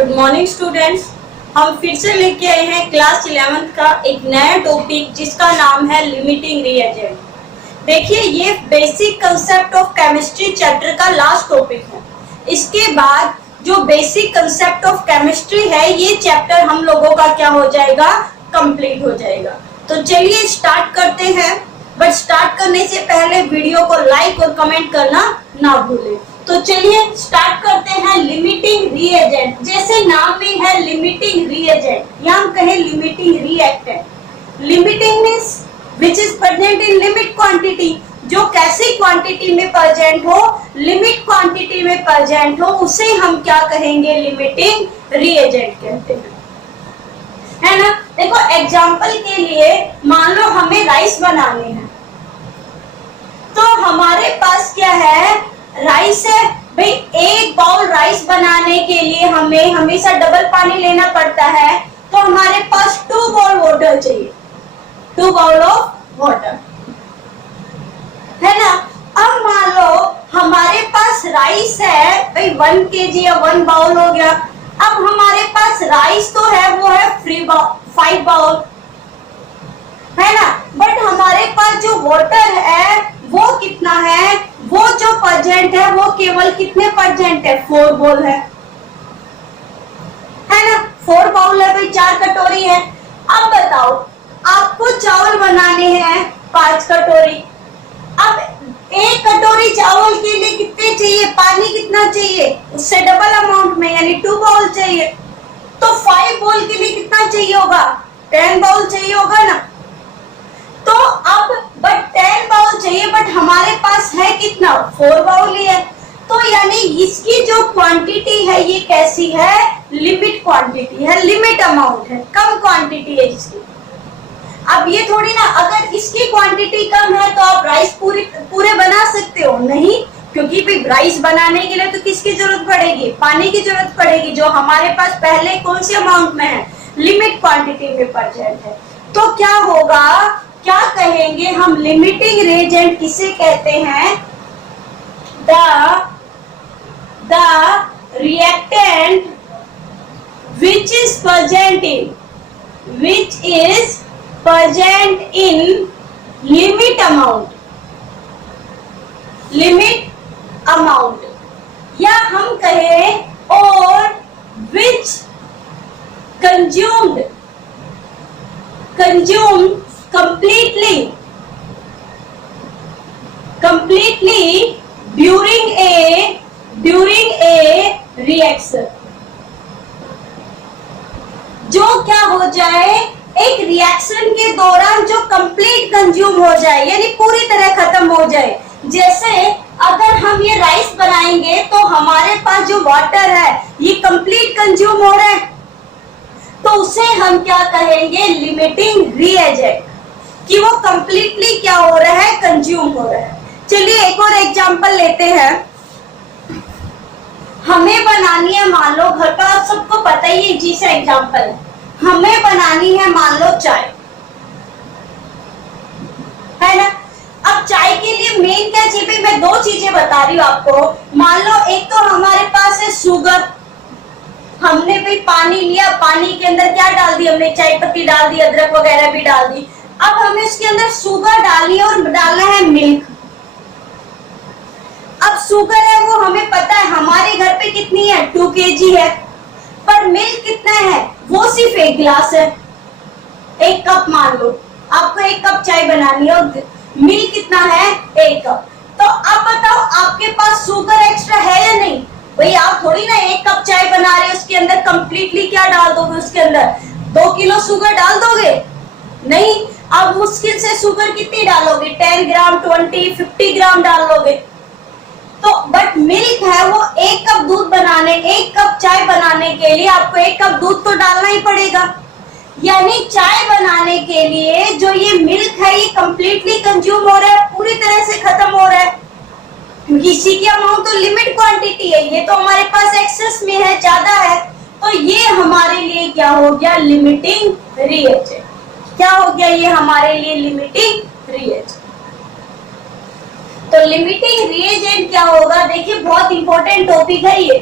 Good morning students. हम फिर से लेके आए हैं क्लास 11th का एक नया टॉपिक जिसका नाम है लिमिटिंग रिएजेंट। देखिए, ये basic concept of chemistry chapter का लास्ट टॉपिक है। इसके बाद जो बेसिक कंसेप्ट ऑफ केमिस्ट्री है ये चैप्टर हम लोगों का क्या हो जाएगा, कंप्लीट हो जाएगा। तो चलिए स्टार्ट करते हैं, बट स्टार्ट करने से पहले वीडियो को लाइक और कमेंट करना ना भूलें। तो चलिए स्टार्ट करते हैं लिमिटिंग रिएजेंट। जैसे नाम में है लिमिटिंग रिएजेंट या हम कहें limiting reactant. Limiting means which is present in limit quantity, जो कैसी क्वांटिटी में प्रेजेंट हो, लिमिट क्वांटिटी में प्रेजेंट हो, उसे हम क्या कहेंगे, लिमिटिंग रिएजेंट कहते हैं, है ना। देखो एग्जांपल के लिए मान लो हमें राइस बनाने हैं, तो हमारे पास क्या है, राइस है। भाई एक बाउल राइस बनाने के लिए हमें हमेशा डबल पानी लेना पड़ता है, तो हमारे पास 2 बाउल वाटर चाहिए, 2 बाउल ऑफ वाटर, है ना। अब मान लो हमारे पास राइस है, भाई 1 kg या 1 बाउल हो गया। अब हमारे पास राइस तो है, वो है 5 बाउल, है ना। बट हमारे पास जो वाटर है वो कितना है, वो जो प्रेजेंट है वो केवल कितने प्रेजेंट है, 4 बाउल है ना। 4 बाउल है भाई, 4 कटोरी है। अब बताओ आपको चावल बनाने हैं 5 कटोरी। अब 1 कटोरी चावल के लिए कितने चाहिए, पानी कितना चाहिए, उससे डबल अमाउंट में यानी 2 बाउल चाहिए। तो 5 बाउल के लिए कितना चाहिए होगा, 10 बाउल चाहिए होगा ना। तो अब बट 10 बाउल चाहिए, बट हमारे पास है कितना, 4 बाउल ही है। तो यानी इसकी जो क्वांटिटी है ये कैसी है, लिमिट क्वांटिटी है, लिमिट अमाउंट है, कम क्वांटिटी है इसकी। अब ये थोड़ी ना, अगर इसकी क्वांटिटी कम है तो आप राइस पूरे बना सकते हो, नहीं, क्योंकि भाई राइस बनाने के लिए तो किसकी जरूरत पड़ेगी, पानी की जरूरत पड़ेगी, जो हमारे पास पहले कौन सी अमाउंट में है, लिमिट क्वांटिटी में प्रेजेंट है। तो क्या होगा, क्या कहेंगे हम, लिमिटिंग रिएजेंट किसे कहते हैं, the reactant which is present in limit amount, या हम कहें और which consumed completely during a reaction, जो क्या हो जाए, एक रिएक्शन के दौरान जो कंप्लीट कंज्यूम हो जाए, यानी पूरी तरह खत्म हो जाए। जैसे अगर हम ये राइस बनाएंगे तो हमारे पास जो वाटर है ये कंप्लीट कंज्यूम हो रहा है, तो उसे हम क्या कहेंगे, लिमिटिंग रिएजेंट, कि वो कंप्लीटली क्या हो रहा है, कंज्यूम हो रहा है। चलिए एक और एग्जांपल लेते हैं। हमें बनानी है, मान लो घर का, आप सबको पता ही है, जी सा एग्जांपल है, हमें बनानी है मान लो चाय, है ना। अब चाय के लिए मेन क्या चाहिए, मैं 2 चीजें बता रही हूँ आपको। मान लो एक तो हमारे पास है शुगर, हमने भी पानी लिया, पानी के अंदर क्या डाल दी हमने, चाय पत्ती डाल दी, अदरक वगैरह भी डाल दी। अब हमें उसके अंदर शुगर डालनी है और डालना है मिल्क। अब शुगर है वो हमें पता है हमारे घर पे कितनी है, 2 kg है, पर मिल्क कितना है, वो सिर्फ 1 गिलास है, 1 कप। मान लो आपको 1 कप चाय बनानी है और मिल्क कितना है, 1 कप। तो अब बताओ आपके पास शुगर एक्स्ट्रा है या नहीं, भाई आप थोड़ी ना 1 कप चाय बना रहे, उसके अंदर कंप्लीटली क्या डाल दोगे, उसके अंदर 2 किलो शुगर डाल दोगे, नहीं। अब मुश्किल से शुगर कितनी डालोगे, 10 ग्राम, 20, 50 ग्राम डाल लोगे। तो बट मिल्क है वो 1 कप दूध बनाने, 1 कप चाय बनाने के लिए आपको 1 कप दूध तो डालना ही पड़ेगा। यानी चाय बनाने के लिए जो ये मिल्क है ये कंप्लीटली कंज्यूम हो रहा है, पूरी तरह से खत्म हो रहा है, क्योंकि इसी की अमाउंट तो लिमिट क्वांटिटी है, ये तो हमारे पास एक्सेस में है, ज्यादा है। तो ये हमारे लिए क्या हो गया, लिमिटिंग रिएजेंट। क्या हो गया ये हमारे लिए, लिमिटिंग रिएजेंट। तो लिमिटिंग रिएजेंट क्या होगा, देखिए बहुत इंपॉर्टेंट टॉपिक है ये,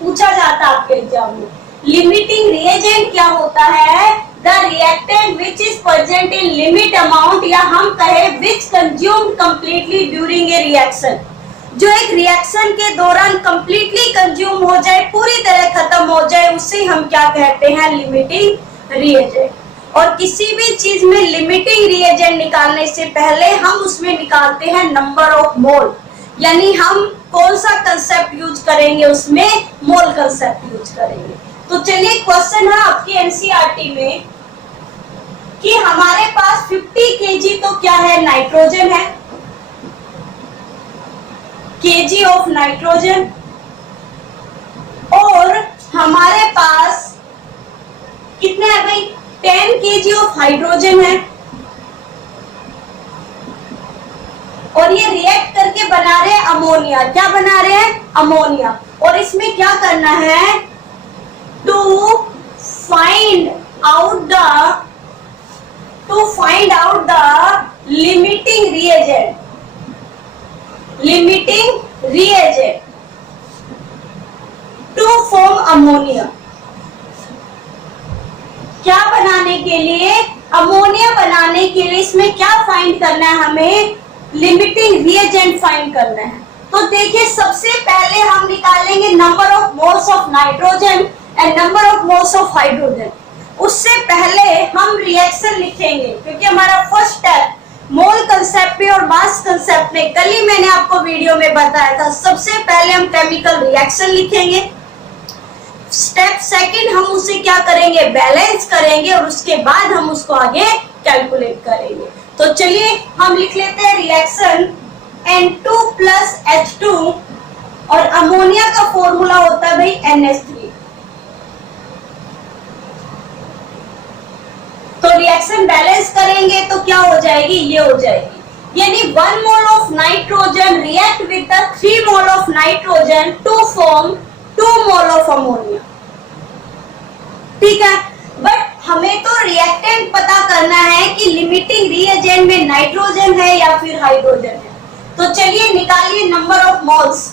पूछा जाता है आपके एग्जाम में। लिमिटिंग रिएजेंट क्या होता है? The reactant which is present in limit amount, या हम कहे which consumed completely during a reaction, जो एक रिएक्शन के दौरान कंप्लीटली कंज्यूम हो जाए, पूरी तरह खत्म हो जाए, उसे हम क्या कहते हैं? Limiting reagent. और किसी भी चीज में लिमिटिंग रिएजेंट निकालने से पहले हम उसमें निकालते हैं नंबर ऑफ मोल, यानी हम कौन सा कंसेप्ट यूज करेंगे? उसमें मोल कंसेप्ट यूज करेंगे। तो चलिए क्वेश्चन है आपकी एनसीईआरटी में कि हमारे पास 50 केजी तो क्या है? नाइट्रोजन है, केजी ऑफ नाइट्रोजन, और हमारे पास कितने है भाई? 10 केजी ऑफ हाइड्रोजन है, और ये रिएक्ट करके बना रहे हैं अमोनिया। क्या बना रहे हैं? अमोनिया। और इसमें क्या करना है? To find out the limiting reagent, to form ammonia. क्या बनाने के लिए? अमोनिया बनाने के लिए इसमें क्या फाइंड करना है? हमें लिमिटिंग रिएजेंट फाइंड करना है। तो देखिए, सबसे पहले हम निकालेंगे number of moles of nitrogen and number of moles of hydrogen. उससे पहले हम रिएक्शन लिखेंगे, क्योंकि हमारा फर्स्ट स्टेप मोल कंसेप्ट पे और मास कंसेप्ट में कल ही मैंने आपको वीडियो में बताया था। सबसे पहले हम केमिकल रिएक्शन लिखेंगे, स्टेप सेकंड हम उसे क्या करेंगे? बैलेंस करेंगे, और उसके बाद हम उसको आगे कैलकुलेट करेंगे। तो चलिए हम लिख लेते हैं रिएक्शन N2 प्लस H2, और अमोनिया का फॉर्मूला होता है भाई NH3। तो रिएक्शन बैलेंस करेंगे तो क्या हो जाएगी? ये हो जाएगी, यानी 1 mole of nitrogen react with the 3 mole of nitrogen to form 2 mole of ammonia. ठीक है, बट हमें तो रिएक्टेंट पता करना है कि लिमिटिंग रिएजेंट में नाइट्रोजन है या फिर हाइड्रोजन है। तो चलिए निकालिए number of moles.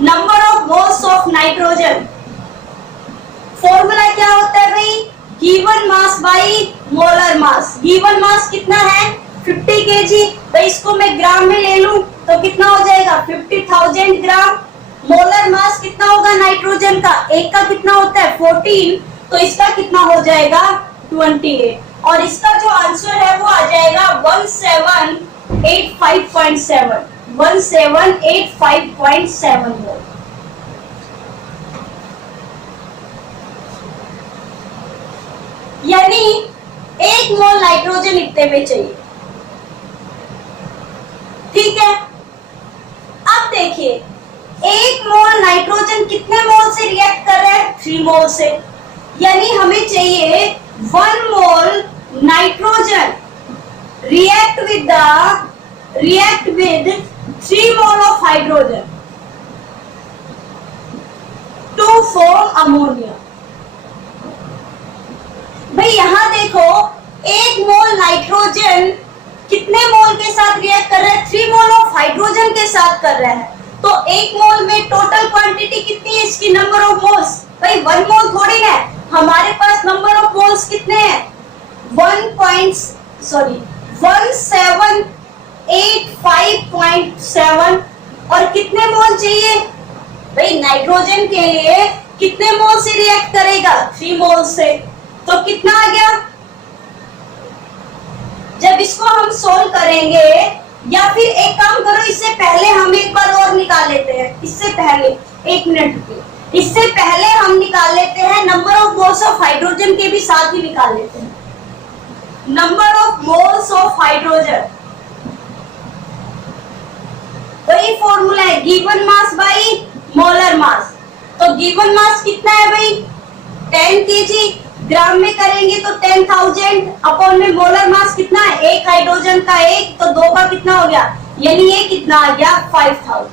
Number of moles of nitrogen, formula क्या होता है भाई? Given mass by molar mass. Given mass कितना है? 50 केजी। तो इसको मैं ग्राम में ले लूं तो कितना हो जाएगा? 50,000 ग्राम। मोलर मास कितना होगा नाइट्रोजन का? एक का कितना होता है? 14। तो इसका कितना हो जाएगा? 28। और इसका जो आंसर है वो आ जाएगा 1785.7, 1785.7 मोल। यानी 1 मोल नाइट्रोजन इतने में चाहिए। ठीक है, अब देखिए 1 मोल नाइट्रोजन कितने मोल से रिएक्ट कर रहा है? 3 मोल से। यानी हमें चाहिए 1 mole nitrogen react with 3 mole of hydrogen to form ammonia. भाई यहां देखो, 1 मोल नाइट्रोजन कितने मोल के साथ रिएक्ट कर रहा है? 3 मोल ऑफ हाइड्रोजन के साथ कर रहा है। तो 1 मोल में टोटल क्वांटिटी कितनी है इसकी? Number of moles. भाई 1 मोल थोड़ी है, हमारे पास नंबर ऑफ मोल्स कितने हैं? 1785.7। और कितने मोल चाहिए? भाई नाइट्रोजन के लिए कितने मोल से रिएक्ट करेगा? 3 मोल से। तो कितना आ गया? जब इसको हम सोल्व करेंगे, या फिर एक काम करो, इससे पहले हम एक बार और निकाल लेते हैं। इससे पहले 1 मिनट रुकिए, इससे पहले हम निकाल लेते हैं number of moles of hydrogen के भी साथ ही निकाल लेते हैं। Number of moles of hydrogen, वही फॉर्मूला है given mass by molar mass. तो गिवन मास कितना है भाई? 10 केजी। ग्राम में करेंगे तो 10,000 अपॉन में मोलर मास कितना है? 1 हाइड्रोजन का 1, तो 2 का कितना हो गया? यानी ये कितना आ गया? 5,000,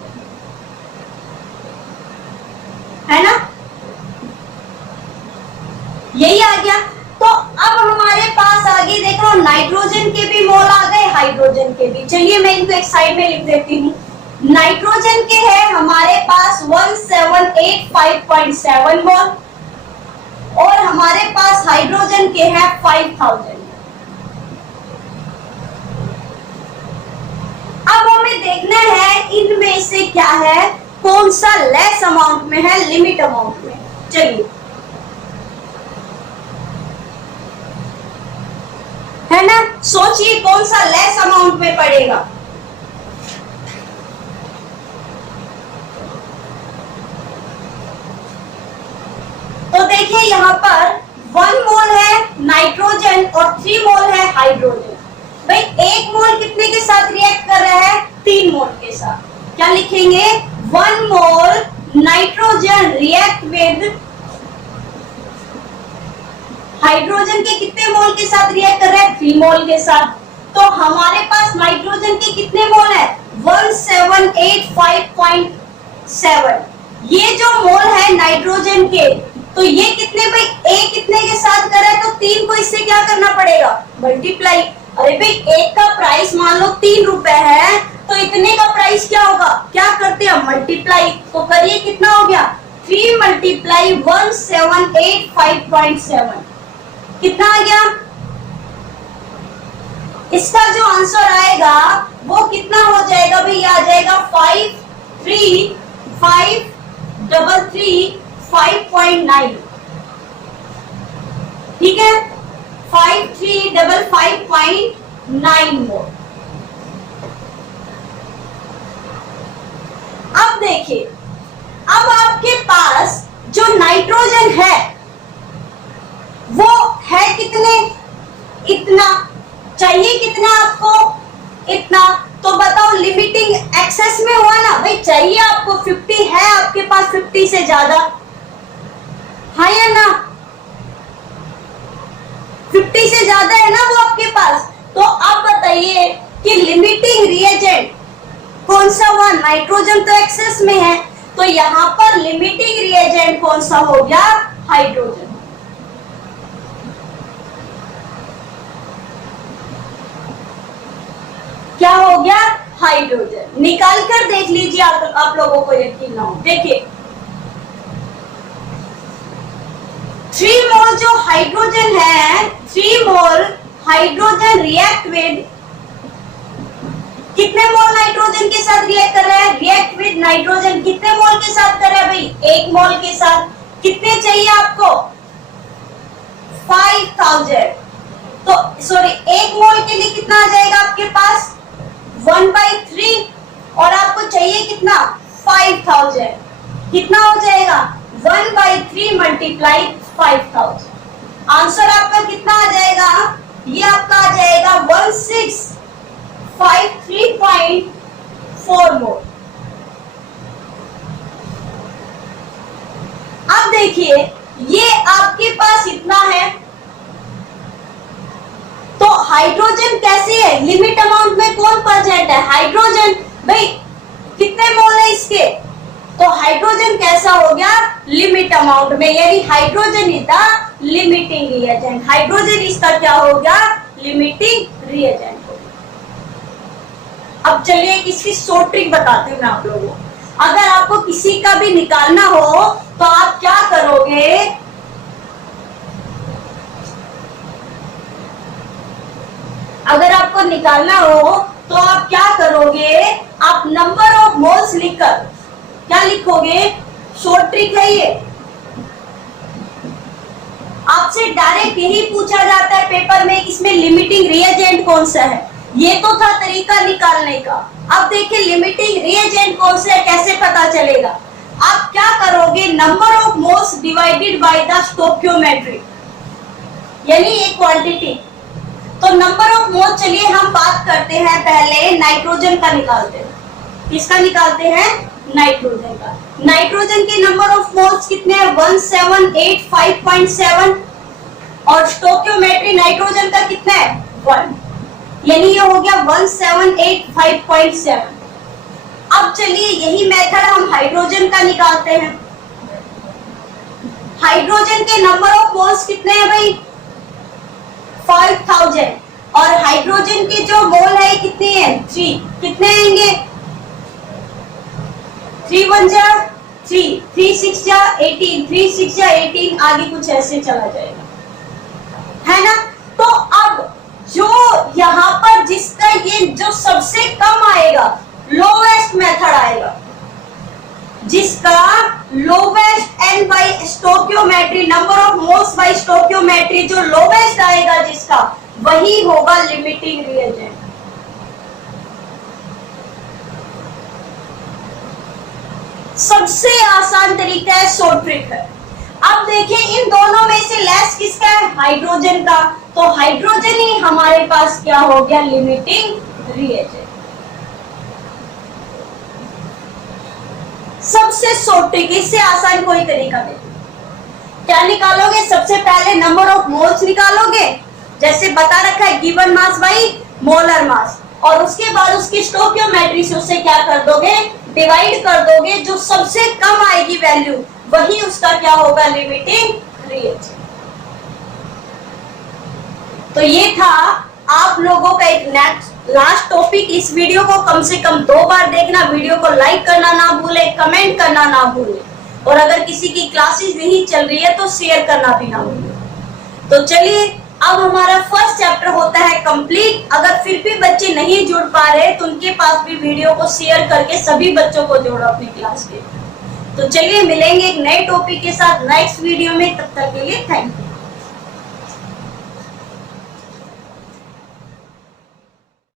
है ना? यही आ गया। तो अब हमारे पास आगे देखो, नाइट्रोजन के भी मोल आ गए, हाइड्रोजन के भी। चलिए मैं इनको एक साइड में लिख देती हूँ। नाइट्रोजन के है हमारे पास 1785.7 मोल और हमारे पास हाइड्रोजन के है 5000। अब हमें देखना है इनमें से क्या है, कौन सा लेस अमाउंट में है, लिमिट अमाउंट में। चलिए, है ना, सोचिए कौन सा लेस अमाउंट में पड़ेगा। तो देखिए यहाँ पर 1 मोल है नाइट्रोजन और 3 मोल है हाइड्रोजन। भाई 1 मोल कितने के साथ रिएक्ट कर रहा है, 3 मोल के साथ। क्या लिखेंगे, 1 mole nitrogen react with hydrogen के कितने मोल के साथ रिएक्ट कर रहा है, 3 मोल के साथ। तो हमारे पास नाइट्रोजन के कितने मोल है, 1785.7। ये जो मोल है नाइट्रोजन के, तो ये कितने भाई, ए कितने के साथ कर रहा है, तो 3 को इससे क्या करना पड़ेगा, मल्टीप्लाई। अरे भाई 1 का प्राइस मान लो 3 रुपए है, तो इतने का प्राइस क्या होगा, क्या करते हैं, मल्टीप्लाई। तो करिए कितना हो गया, 3 मल्टीप्लाई 1785.7 कितना आ गया। इसका जो आंसर आएगा वो कितना हो जाएगा भाई, आ जाएगा 53535.9। ठीक है, 5355.9 मोल। अब देखिए, अब आपके पास जो नाइट्रोजन है वो है कितने, इतना चाहिए, कितना आपको, इतना। तो बताओ लिमिटिंग एक्सेस में हुआ ना भाई, चाहिए आपको 50, है आपके पास 50 से ज्यादा, हाँ या ना, 50 से ज्यादा है ना वो आपके पास। तो अब बताइए कि लिमिटिंग रिएजेंट कौन सा हुआ, नाइट्रोजन तो एक्सेस में है, तो यहाँ पर लिमिटिंग रिएजेंट कौन सा हो गया, हाइड्रोजन। क्या हो गया, हाइड्रोजन। निकाल कर देख लीजिए, आप लोगों को यकीन ना हो। देखिए 3 मोल जो हाइड्रोजन है, 3 मोल हाइड्रोजन रिएक्ट विद कितने मोल नाइट्रोजन के साथ रिएक्ट कर रहा है, रिएक्ट विद नाइट्रोजन कितने मोल के साथ कर रहा है भाई, 1 मोल के साथ। कितने चाहिए आपको, 5000। तो सॉरी 1 मोल के लिए कितना आ जाएगा आपके पास, 1/3, और आपको चाहिए कितना, 5000। कितना हो जाएगा, 1/3 मल्टीप्लाई 5000। आंसर आपका कितना आ जाएगा, ये आपका आ जाएगा 1653.4 मोल। अब देखिए ये आपके पास इतना है, तो हाइड्रोजन कैसे है, लिमिट अमाउंट में कौन प्रेजेंट है, हाइड्रोजन। भाई कितने मोल है इसके, तो हाइड्रोजन कैसा हो गया, लिमिट अमाउंट में, यानी hydrogen is the limiting reagent. Hydrogen इसका क्या हो गया, लिमिटिंग रिएजेंट हो गया। अब चलिए इसकी शॉर्ट ट्रिक बताती हूँ मैं आप लोगों को। अगर आपको किसी का भी निकालना हो तो आप क्या करोगे, अगर आपको निकालना हो तो आप क्या करोगे, आप नंबर ऑफ मोल्स लिखकर क्या लिखोगे, शॉर्ट ट्रिक है ये। आपसे डायरेक्ट यही पूछा जाता है पेपर में कि इसमें लिमिटिंग रिएजेंट कौन सा है। ये तो था तरीका निकालने का। अब देखिए लिमिटिंग रिएजेंट कौन सा है, कैसे पता चलेगा। आप क्या करोगे, number of moles divided by the stoichiometry, यानी ये क्वांटिटी। तो नंबर ऑफ मोल, चलिए हम बात करते हैं पहले नाइट्रोजन का निकालते हैं। किसका निकालते हैं, नाइट्रोजन का। नाइट्रोजन के नंबर ऑफ मोल्स कितने हैं, 1785.7, और स्टोइकियोमेट्री नाइट्रोजन का कितना है, 1, यानी ये हो गया 1785.7। अब चलिए यही मेथड हम हाइड्रोजन का निकालते हैं। हाइड्रोजन के नंबर ऑफ मोल्स कितने हैं भाई, 5000, और हाइड्रोजन के जो मोल है कितने हैं, 3। कितने आएंगे, 3 1 जा 3, 3 6 जा 18, 3 6 जा 18, आगे कुछ ऐसे चला जाएगा, है ना। तो अब जो यहाँ पर जिसका ये जो सबसे कम आएगा, लोवेस्ट मेथड आएगा, जिसका lowest n by stoichiometry, number of moles by stoichiometry जो लोवेस्ट आएगा जिसका, वही होगा लिमिटिंग रिएजेंट। सबसे आसान तरीका है, शॉर्ट ट्रिक है। अब देखिए इन दोनों में से लेस किसका है, हाइड्रोजन का, तो हाइड्रोजन ही हमारे पास क्या हो गया, लिमिटिंग रिएजेंट। सबसे शॉर्ट ट्रिक, इससे आसान कोई तरीका नहीं। क्या निकालोगे, सबसे पहले नंबर ऑफ मोल्स निकालोगे, जैसे बता रखा है given mass by molar mass, और उसके बाद उसकी स्टोक्योमेट्री से उससे क्या कर दोगे, डिवाइड कर दोगे, जो सबसे कम आएगी वैल्यू वही उसका क्या होगा, लिमिटिंग रिएजेंट। तो ये था आप लोगों का एक नेक्स्ट लास्ट टॉपिक। इस वीडियो को कम से कम 2 बार देखना, वीडियो को लाइक करना ना भूले, कमेंट करना ना भूले, और अगर किसी की क्लासेस नहीं चल रही है तो शेयर करना भी ना भूले। तो चलिए अब हमारा फर्स्ट चैप्टर होता है कंप्लीट। अगर फिर भी बच्चे नहीं जुड़ पा रहे तो उनके पास भी वीडियो को शेयर करके सभी बच्चों को जोड़ो अपनी क्लास के। तो चलिए मिलेंगे एक नए टॉपिक के साथ नेक्स्ट वीडियो में, तब तक के लिए थैंक यू।